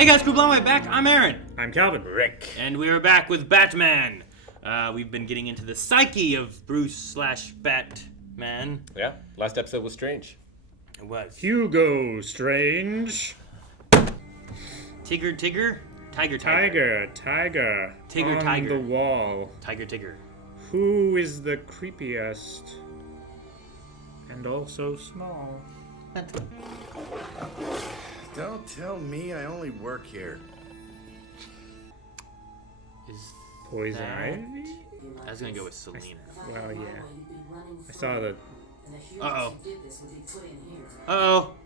Hey guys, Crew Blowaway back. I'm Aaron. I'm Calvin. Rick. And we are back with Batman. We've been getting into the psyche of Bruce/Batman. Yeah, last episode was strange. It was. Hugo Strange. Tiger. Tyger. Tigger, on Tyger. the wall. Tiger. Who is the creepiest? And also small. Don't tell me I only work here. Is Poison that... Ivy? I was gonna go with Selina. Well, yeah. I saw the... Uh-oh.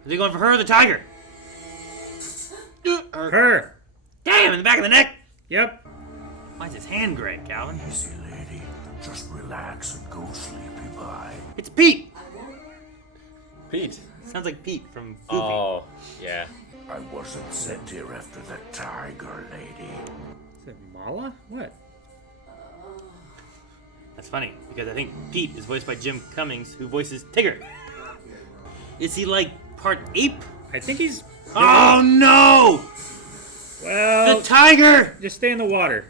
Is he going for her or the tiger? Her! Damn, in the back of the neck! Yep. Why is his hand gray, Calvin? Easy, lady. Just relax and go sleepy bye. It's Pete! Pete. Sounds like Pete from Goofy. Oh, yeah. I wasn't sent here after the tiger, lady. Is it Mala? What? That's funny, because I think Pete is voiced by Jim Cummings, who voices Tigger. Is he like part ape? I think he's... Oh no! Well... The tiger! Just stay in the water.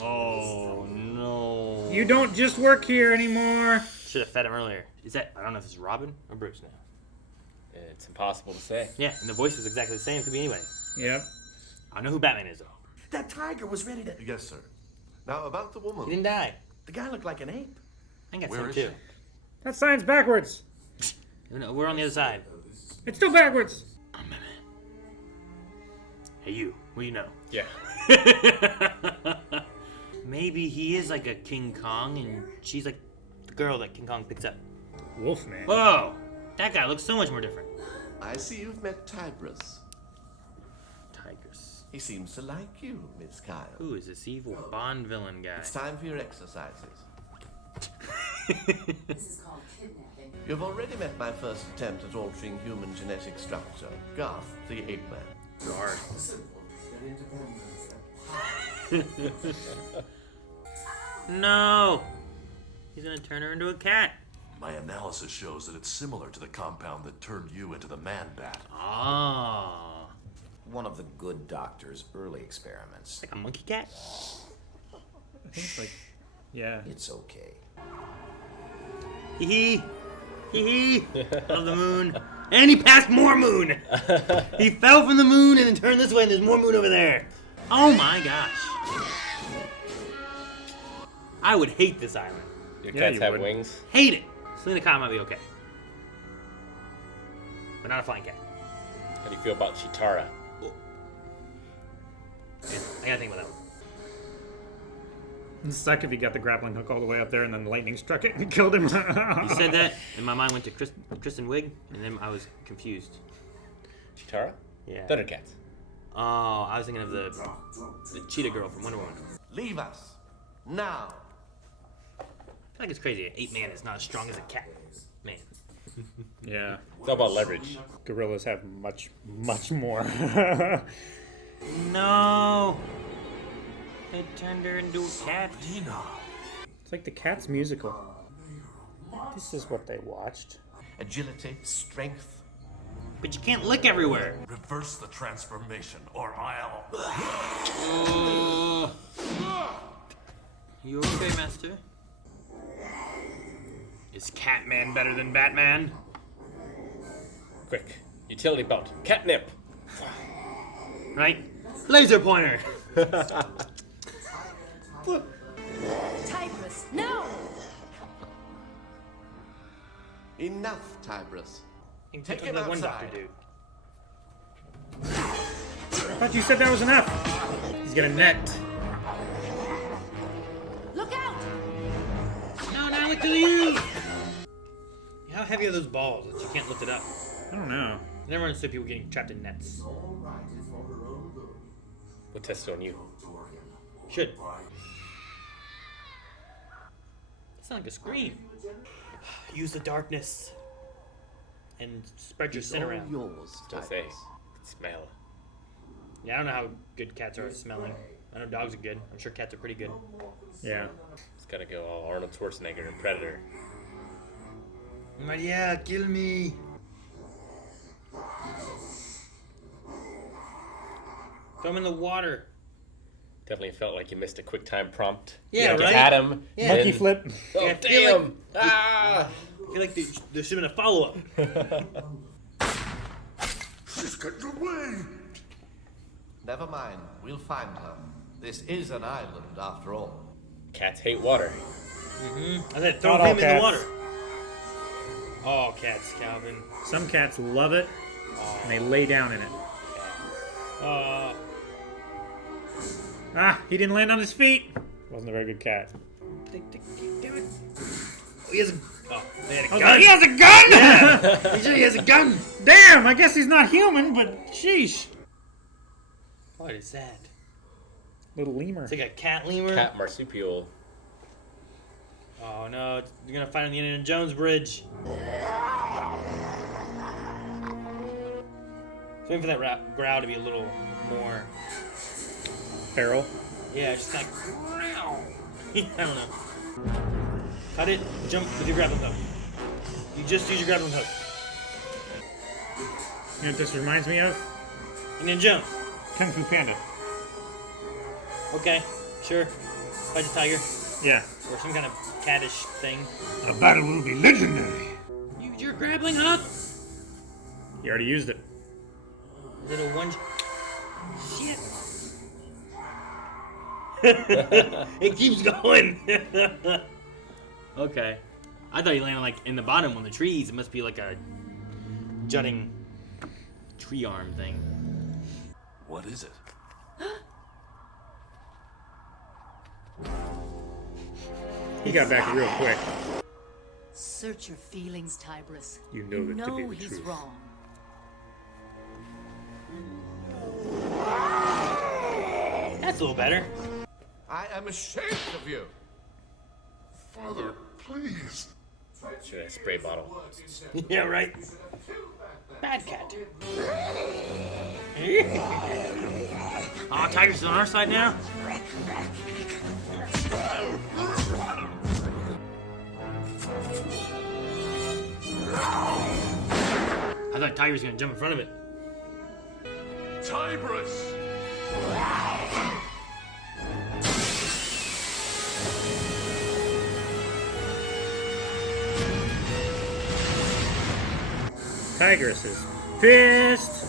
Oh no. You don't just work here anymore. Should have fed him earlier. Is that, I don't know if it's Robin or Bruce now. It's impossible to say. Yeah, and the voice is exactly the same. Could be anybody. Yep. I know who Batman is, though. That tiger was ready to... Yes, sir. Now, about the woman. He didn't die. The guy looked like an ape. I think that's Where him, is too. That sign's backwards. No, we're on the other side. It's still backwards. I'm Batman. Hey, you. What do you know? Yeah. Maybe he is like a King Kong, and she's like the girl that King Kong picks up. Wolfman. Whoa! That guy looks so much more different. I see you've met Tygrus. Tygrus. He seems to like you, Miss Kyle. Who is this evil Bond villain guy? It's time for your exercises. This is called kidnapping. You've already met my first attempt at altering human genetic structure, Garth, the ape man. No! He's gonna turn her into a cat. My analysis shows that it's similar to the compound that turned you into the man-bat. Ah. One of the good doctor's early experiments. Like a monkey cat? I think it's like... Yeah. It's okay. Hee hee. Of the moon. And he passed more moon! He fell from the moon and then turned this way and there's more moon over there. Oh my gosh. I would hate this island. Your Yeah, cats you have would. wings. Hate it. Selina Kyle might be okay. But not a flying cat. How do you feel about Chitara? I gotta think about that one. It'd suck if he got the grappling hook all the way up there and then lightning struck it and killed him. You said that, and my mind went to Kristen Wiig, and then I was confused. Chitara? Yeah. Thundercats. Oh, I was thinking of the cheetah girl from Wonder Woman. Leave us. Now. I feel like it's crazy. An ape man is not as strong as a cat man. Yeah. It's all about leverage. Gorillas have much more. No. They turned her into a cat. It's like the Cats musical. This is what they watched. Agility, strength. But you can't lick everywhere. Reverse the transformation, or I'll... You okay, Master? Is Catman better than Batman? Quick. Utility belt. Catnip. Right? Laser pointer! Tygrus, no! Enough, Tygrus. Take him that one outside. doctor dude. I thought you said that was enough. He's gonna net. Look out! No, now look to you! How heavy are those balls that you can't lift it up? I don't know. I never understood people getting trapped in nets. We'll test it on you. Should. It's not like a scream. Use the darkness and spread your sin around. Yours, Just say. Tygrus. Smell. Yeah, I don't know how good cats are at smelling. I know dogs are good. I'm sure cats are pretty good. Yeah. It's gotta go all Arnold Schwarzenegger and Predator. Marietta, kill me. Throw him in the water. Definitely felt like you missed a quick time prompt. Yeah, You right? had him. Yeah. Monkey then- flip. Oh, Yeah, I feel damn! Ah! I feel like there should have been a follow-up. She's getting away! Never mind. We'll find her. This is an island, after all. Cats hate water. I said throw Not all him in the cats. water. All cats, Calvin. Some cats love it, and they lay down in it. Ah, he didn't land on his feet. Wasn't a very good cat. Damn it. Oh, he has a... Oh, they had a Okay, gun. he has a gun! He said he has a gun. Damn, I guess he's not human, but sheesh. What is that? Little lemur. It's like a cat lemur. Cat marsupial. Oh no, you're gonna find it on the Indiana Jones bridge. So waiting for that growl to be a little more... Feral. Yeah, just like... I don't know. Cut it, jump with your grappling hook. You just use your grappling hook. You know what this reminds me of? Indiana Jones. Kung Fu Panda. Okay, sure. Fight the tiger. Yeah. Or some kind of caddish thing. A battle will be legendary. Use your grappling hook! You already used it. Little one... Shit! It keeps going! Okay. I thought he landed like in the bottom on the trees. It must be like a jutting tree arm thing. What is it? He got back real quick. Search your feelings, Tygrus. You know that to be the he's truth. wrong. That's a little better. I am ashamed of you. Father, please. Should have spray bottle. Yeah, right. Bad cat. Oh, Tiger's on our side now? I thought Tiger was gonna jump in front of it. Tygrus! Tygrus is pissed.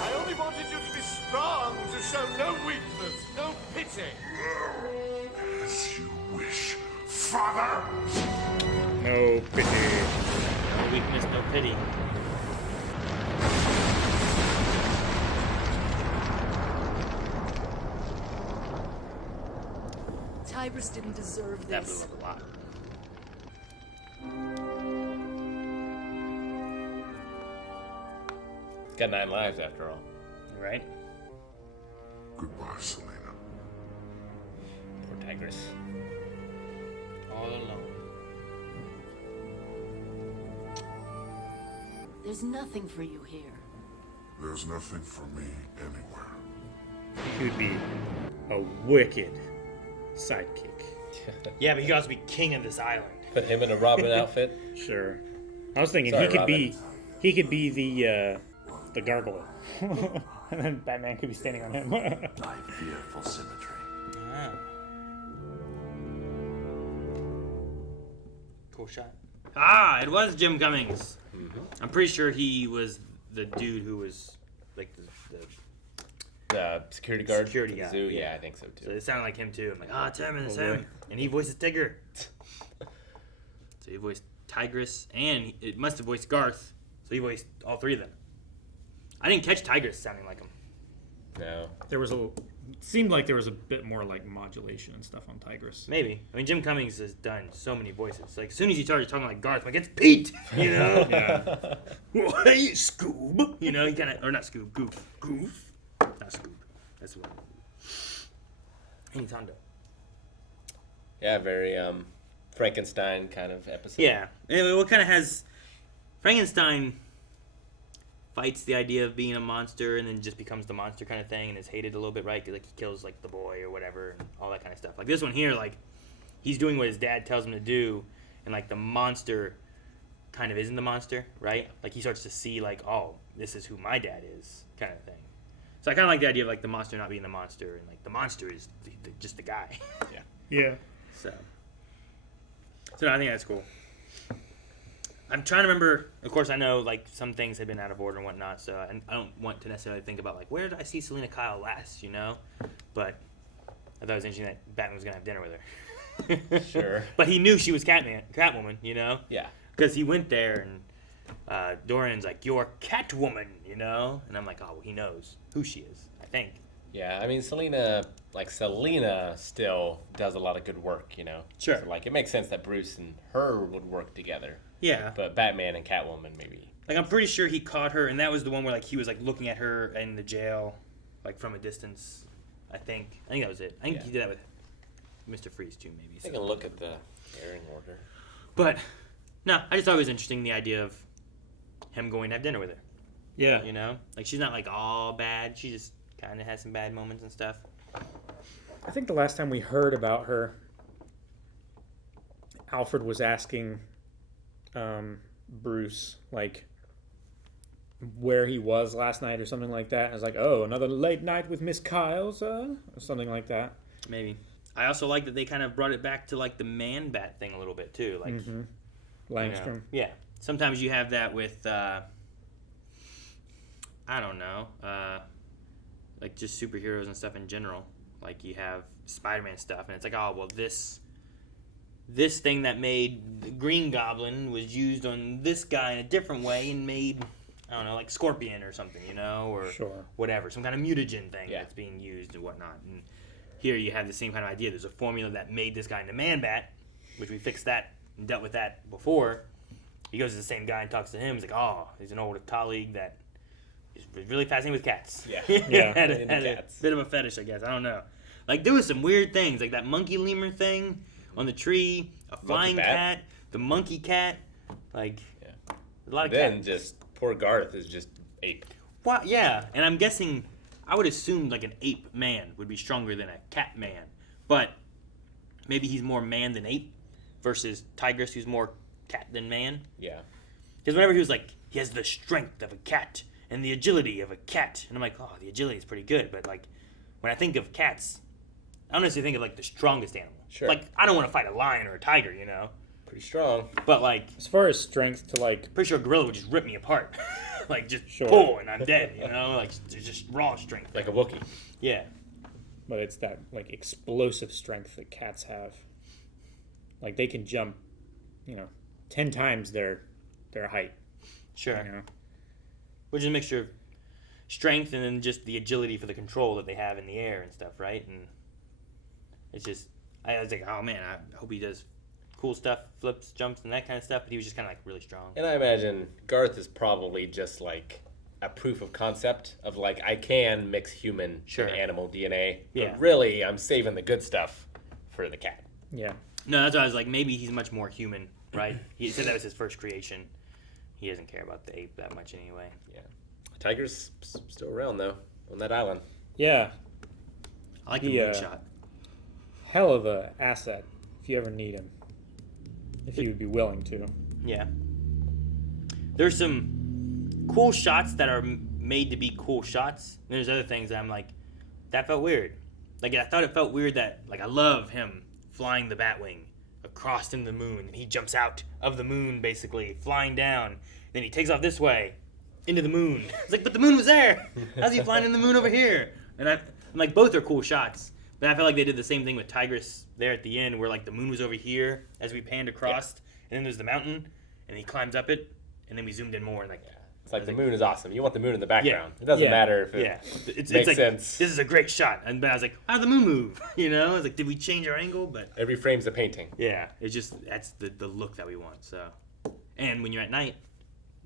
I only wanted you to be strong, to show no weakness, no pity. As you wish, Father! No pity. No weakness, no pity. Tygrus didn't deserve That blew this. up a lot. It's got 9 lives after all. Right? Goodbye, Selina. Poor Tygrus. All alone. There's nothing for you here. There's nothing for me anywhere. He would be a wicked sidekick. Yeah, but he could also be king of this island. Put him in a Robin outfit. Sure. I was thinking Sorry, he could be the gargoyle. And then Batman could be standing on him. I fear full symmetry. Ah. Cool shot. Ah, it was Jim Cummings. I'm pretty sure he was the dude who was like the Security guard. Security for the guy, zoo. yeah. Yeah, I think so too. so it sounded like him too. I'm like, ah, it's him, and it's Oh, boy. him. And he voices Tigger. So he voiced Tygrus, and it must have voiced Garth. So he voiced all three of them. I didn't catch Tygrus sounding like him. No. Seemed like there was a bit more like modulation and stuff on Tygrus. Maybe. I mean, Jim Cummings has done so many voices. Like, as soon as he started talking like Garth, I'm like, it's Pete! You know? Yeah. Hey, Scoob! You know, he kind of, or not Scoob, Goof. Goof? Not Scoob. That's the one. And he's Hondo. Yeah, very Frankenstein kind of episode. Yeah. Anyway, what kind of has Frankenstein fights the idea of being a monster and then just becomes the monster kind of thing and is hated a little bit, right? 'Cause, like, he kills like the boy or whatever and all that kind of stuff. Like this one here, like he's doing what his dad tells him to do, and like the monster kind of isn't the monster, right? Like he starts to see like, oh, this is who my dad is, kind of thing. So I kind of like the idea of like the monster not being the monster, and like the monster is just the guy. Yeah. So no, I think that's cool. I'm trying to remember. Of course, I know like some things have been out of order and whatnot, so I don't want to necessarily think about like where did I see Selina Kyle last, you know? But I thought it was interesting that Batman was gonna have dinner with her. Sure. But he knew she was Catwoman, you know? Yeah. Because he went there and Dorian's like, "You're Catwoman," you know? And I'm like, oh, well, he knows who she is, I think. Yeah, I mean, Selina still does a lot of good work, you know? Sure. So, like, it makes sense that Bruce and her would work together. Yeah. But Batman and Catwoman, maybe. Like, I'm pretty sure he caught her, and that was the one where, like, he was, like, looking at her in the jail, like, from a distance, I think. I think that was it. I think he did that with Mr. Freeze, too, maybe. Take a look at the airing order. But, no, I just thought it was interesting, the idea of him going to have dinner with her. Yeah. You know? Like, she's not, like, all bad. She just kind of has some bad moments and stuff. I think the last time we heard about her, Alfred was asking Bruce, like, where he was last night or something like that. I was like, oh, another late night with Miss Kyle's, or something like that. Maybe. I also like that they kind of brought it back to, like, the man-bat thing a little bit, too. Like, Langstrom. You know, yeah. Sometimes you have that with, I don't know, like just superheroes and stuff in general. Like you have Spider-Man stuff, and it's like, oh, well, this thing that made the Green Goblin was used on this guy in a different way and made, I don't know, like Scorpion or something, you know, or whatever, some kind of mutagen thing that's being used and whatnot. And here you have the same kind of idea. There's a formula that made this guy into Man-Bat, which we fixed that and dealt with that before. He goes to the same guy and talks to him. He's like, oh, he's an old colleague that is really fascinated with cats. Yeah. had a bit of a fetish, I guess. I don't know. Like, there was some weird things, like that monkey lemur thing on the tree, a flying cat, the monkey cat. Like, a lot of cats. Then just poor Garth is just ape. Well, yeah, and I'm guessing, I would assume like an ape man would be stronger than a cat man. But maybe he's more man than ape versus Tygrus, who's more cat than man. Yeah. Because whenever he was like, he has the strength of a cat and the agility of a cat. And I'm like, oh, the agility is pretty good. But like, when I think of cats, I don't necessarily think of like the strongest animal. Sure. Like, I don't want to fight a lion or a tiger, you know? Pretty strong. But like, As far as strength to like, pretty sure a gorilla would just rip me apart. Like, just pull and I'm dead, you know? Like, just raw strength. Like a Wookiee. Yeah. but it's that like explosive strength that cats have. Like they can jump, 10 times their height. Sure. Which is a mixture of strength and then just the agility for the control that they have in the air and stuff, right? And it's just, I was like, oh man, I hope he does cool stuff, flips, jumps, and that kind of stuff, but he was just kind of like really strong. And I imagine Garth is probably just like a proof of concept of like, I can mix human and animal DNA, but really I'm saving the good stuff for the cat. Yeah. No, that's why I was like, maybe he's much more human, right? He said that was his first creation. He doesn't care about the ape that much anyway. Yeah. Tyger's still around though, on that island. Yeah. I like the moonshot. Hell of a asset if you ever need him. If you would be willing to. Yeah. There's some cool shots that are made to be cool shots. And there's other things that I'm like, that felt weird. Like, I thought it felt weird that, like, I love him flying the Batwing across in the moon. And he jumps out of the moon, basically, flying down. Then he takes off this way, into the moon. It's like, but the moon was there. How's he flying in the moon over here? And I'm like, both are cool shots. But I felt like they did the same thing with Tygrus there at the end, where like the moon was over here as we panned across, and then there's the mountain, and he climbs up it, and then we zoomed in more, and like, it's like the moon is awesome. You want the moon in the background. It doesn't matter if it it's makes like, sense. This is a great shot, and I was like, how'd the moon move? I was like, did we change our angle? But every frame's a painting. Yeah, it's just that's the look that we want. So, and when you're at night,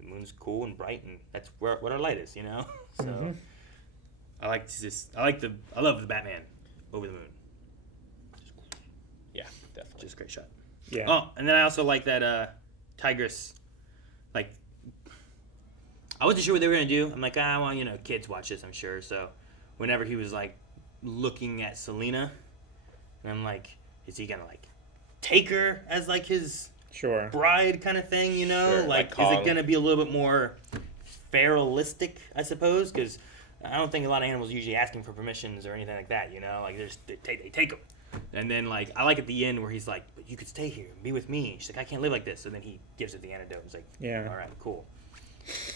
the moon's cool and bright, and that's what our light is, So, I love the Batman over the moon. Yeah, definitely. Just a great shot. Yeah. Oh, and then I also like that Tygrus, like, I wasn't sure what they were going to do. I'm like, well, kids watch this, I'm sure. So whenever he was, like, looking at Selina, and I'm like, is he going to, like, take her as, like, his bride kind of thing, Sure, Like, is it going to be a little bit more feralistic, I suppose? Because I don't think a lot of animals are usually asking for permissions or anything like that, you know? Like, they take them. And then, like, I like at the end where he's like, but you could stay here and be with me. She's like, I can't live like this. And then he gives her the antidote. He's like, Yeah. all right, cool.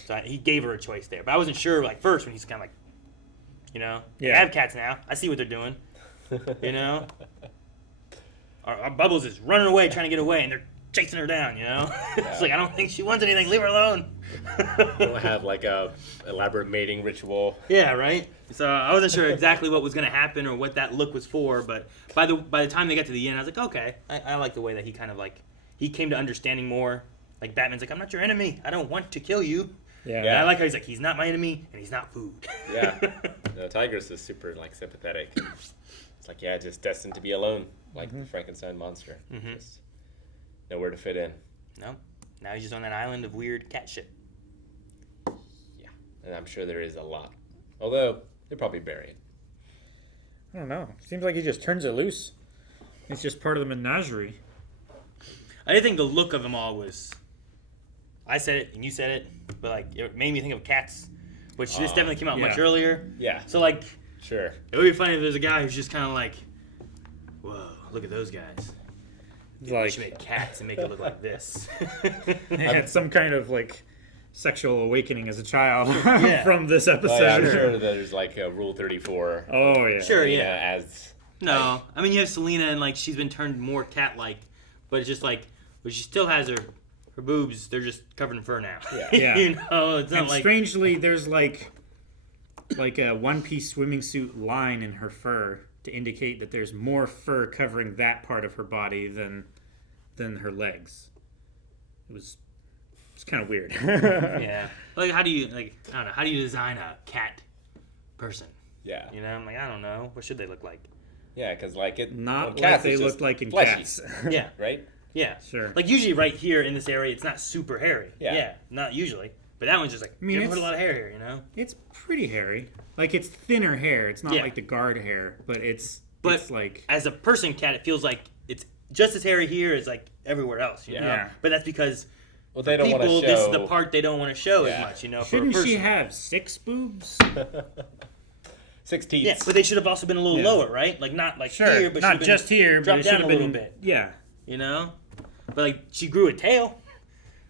So he gave her a choice there. But I wasn't sure, like, first when he's kind of like, you know? Yeah. I have cats now. I see what they're doing. You know? Our Bubbles is running away, trying to get away, and they're chasing her down, you know? It's like, I don't think she wants anything. Leave her alone. We'll have like a elaborate mating ritual. Yeah, right? So I wasn't sure exactly what was going to happen or what that look was for, but by the time they got to the end, I was like, okay. I like the way that he kind of like, he came to understanding more. Like, Batman's like, I'm not your enemy. I don't want to kill you. Yeah. And I like how he's like, he's not my enemy, and he's not food. Yeah. No, Tygrus is super, like, sympathetic. It's like, yeah, just destined to be alone, like the Frankenstein monster. Just nowhere to fit in. No. Now he's just on that island of weird cat shit. Yeah. And I'm sure there is a lot. Although, they're probably buried. I don't know. Seems like he just turns it loose. It's just part of the menagerie. I didn't think the look of them all was... I said it, and you said it, but, like, it made me think of Cats, which this definitely came out much earlier. Yeah. So, like... Sure. It would be funny if there's a guy who's just kind of like, whoa, look at those guys. Like, we should make cats and make it look like this. He had some kind of, like, sexual awakening as a child from this episode. Well, yeah, I'm sure there's, like, a Rule 34. Oh, yeah. Sure, Selina yeah. As... No, I mean, you have Selina, and, like, she's been turned more cat-like, but it's just, like, but she still has her boobs, they're just covered in fur now. Yeah. You know, it's not And like... strangely, there's, like a one-piece swimming suit line in her fur to indicate that there's more fur covering that part of her body than her legs. It's kind of weird. Yeah. Like, how do you, like, I don't know, how do you design a cat person? Yeah. You know, I'm like, I don't know. What should they look like? Yeah, because, like, it... Not like cats, they it's look just like in fleshy, Cats. Yeah. Right? Yeah. Sure. Like, usually right here in this area, it's not super hairy. Yeah. Not usually. But that one's just like, you put a lot of hair here, you know? It's pretty hairy. Like, it's thinner hair. It's not Yeah. like the guard hair, but it's like... as a person cat, it feels like it's just as hairy here as, like, everywhere else, you know? Yeah. But that's because Well, they don't people, want to show... this is the part they don't want to show as much, you know, Shouldn't for a person. she have 6 boobs? 6 teeth. Yeah, but they should have also been a little lower, right? Like, not like Sure, here, but not should have just been here, but dropped it down should a have little been... bit, Yeah. you know? But, like, she grew a tail.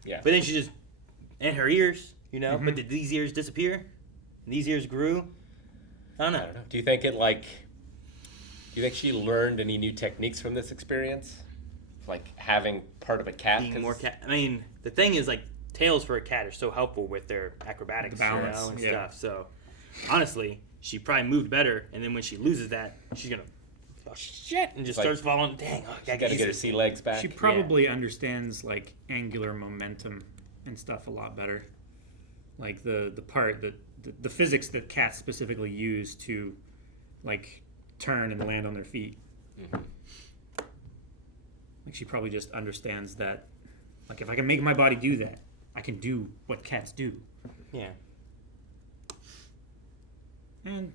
Yeah. But then she just... And her ears, you know? But did these ears disappear? And these ears grew? I don't know. Do you think it, like... Do you think she learned any new techniques from this experience? Like, having part of a cat? Being more cat... I mean, the thing is, like, tails for a cat are so helpful with their acrobatics, The balance, you know, and yeah. stuff. So, honestly, she probably moved better, and then when she loses that, she's gonna... Oh, shit! And just Like, starts falling. Dang, I Gotta get her sea legs back. She probably understands, like, angular momentum and stuff a lot better. Like, the part that... The physics that cats specifically use to, like, turn and land on their feet. Like, she probably just understands that, like, if I can make my body do that, I can do what cats do. Yeah. And,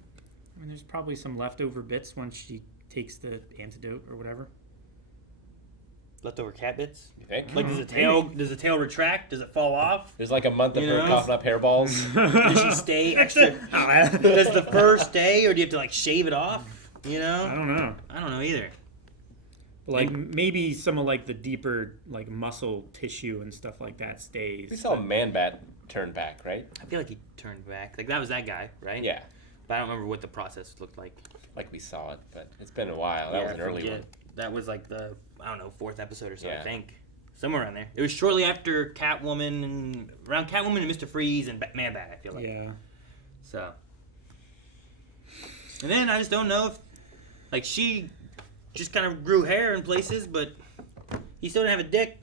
I mean, there's probably some leftover bits once she takes the antidote or whatever. Leftover cat bits? You think? Like, does the tail retract? Does it fall off? There's like a month of You her know? coughing up hairballs. Does she stay extra? Does the fur stay, or do you have to, like, shave it off? You know? I don't know. I don't know either. Like, maybe some of, like, the deeper, like, muscle tissue and stuff like that stays. We saw Man-Bat turn back, right? I feel like he turned back. Like, that was that guy, right? Yeah. But I don't remember what the process looked like. Like we saw it, but it's been a while. That Yeah, was an I early forget. one. That was like the, I don't know, 4th episode or so, Yeah. I think. Somewhere around there. It was shortly after Catwoman and around Catwoman and Mr. Freeze and Man-Bat, I feel like. Yeah. So. And then I just don't know if, like, she just kind of grew hair in places, but he still didn't have a dick.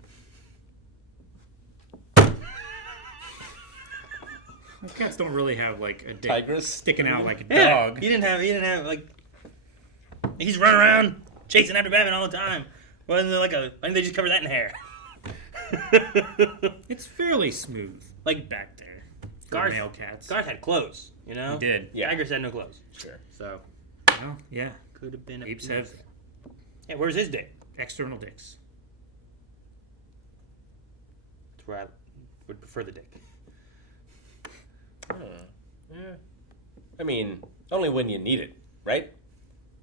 Well, cats don't really have, like, a dick Tygrus? sticking out like a Yeah. dog. He didn't have, like, he's running around chasing after Batman all the time. Wasn't there like why didn't they just cover that in hair? It's fairly smooth. Like, back there. For Garth, male cats. Garth had clothes, you know? He did. Yeah. Tygrus had no clothes. Sure. So, Well, yeah. could have been a... Apes have Yeah, where's his dick? external dicks. That's where I would prefer the dick. Yeah. I mean, only when you need it, right?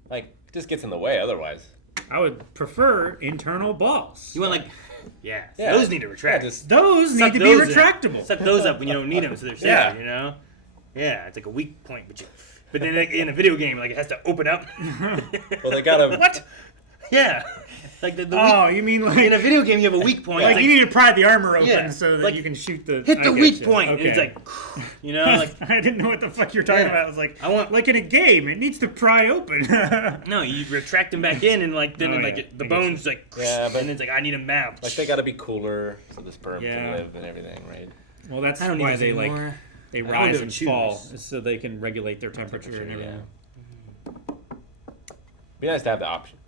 Like, it just gets in the way otherwise. I would prefer internal balls. You want like, yeah, those need to retract. Those need to be retractable. Suck those up when you don't need them, so they're safe. You know. Yeah, it's like a weak point, but then like, in a video game, like it has to open up. Well, they gotta what? Yeah. Like the you mean like in a video game you have a weak point. Like you need to pry the armor open so that like, you can shoot the hit the weak point. Okay. And it's like, you know, like I didn't know what the fuck you're talking about. I was like, like in a game, it needs to pry open. No, you retract them back in, and like then the bones like and it's like I need them now. Like they gotta be cooler so the sperm can live and everything, right? Well, that's why they like they rise and fall, so they can regulate their temperature and everything. Be nice to have the option.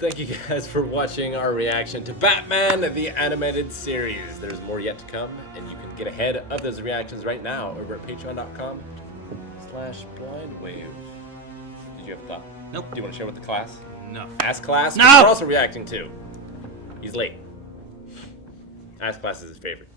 Thank you guys for watching our reaction to Batman, the animated series. There's more yet to come, and you can get ahead of those reactions right now over at patreon.com/blindwave. Did you have a thought? Nope. Do you want to share with the class? No. Ask Class, no! We're also reacting to. He's late. Ask Class is his favorite.